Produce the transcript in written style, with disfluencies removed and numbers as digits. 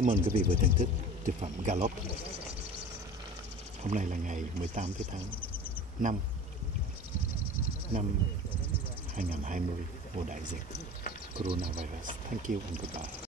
Cảm ơn quý vị vừa thưởng thức thực phẩm Galope. Hôm nay là ngày 18 tháng 5 năm 2020, mùa đại dịch coronavirus. Thank you and goodbye.